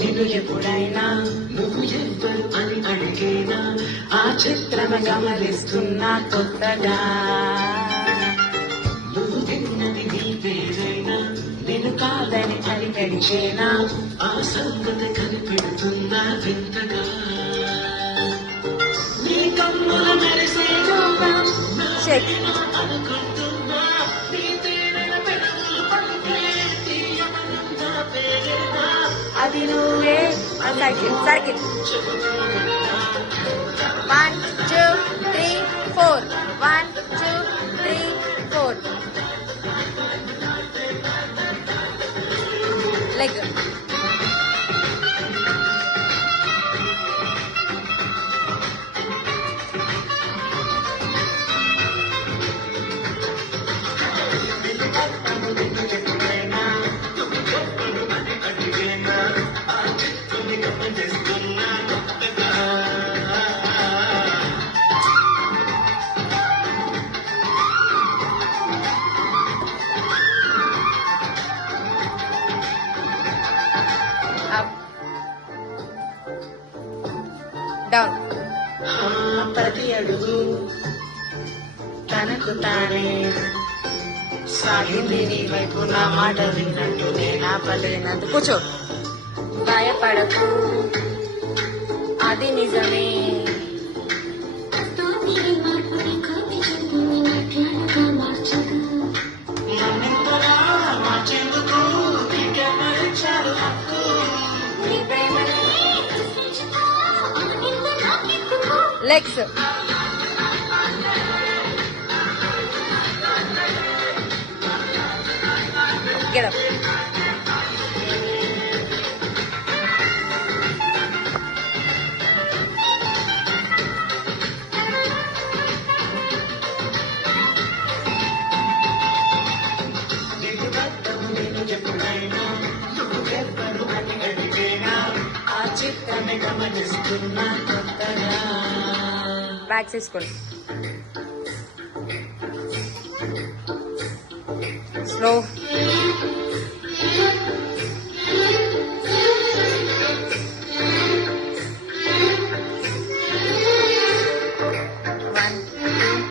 నిన్ను ఎప్పుడైనా నువ్వు ఎవ్వరు అని అడిగేనా ఆ చిత్రమ గమనిస్తున్నా కొత్తగా నువ్వు తిన్నది నీ పేరైనా నేను కాదని అని గడిచేనా ఆ సంగతి కనిపెడుతున్నా వింతగా నీ కమ్ముల మెరిసే రూపం అనుకుంటున్నా నీ తేనెల పెదవులు పలుకే తీయమనుందా పేరేనా అది నువ్వే సర్కిల్ 1 2 3 4 1 2 3 4 లెగ్ డౌన్ ప్రతి అడుగు తనకు తానే సాగింది నీ వైపు నా మాట విన్నట్టు నేను ఆపలేనందు కూర్చో భయపడకు అది నిజమే నన్నింతలా మార్చేందుకు నీకెవరిచ్చారు హక్కు లెగ్స్ get up బ్యాక్ తీసుకోండి స్లో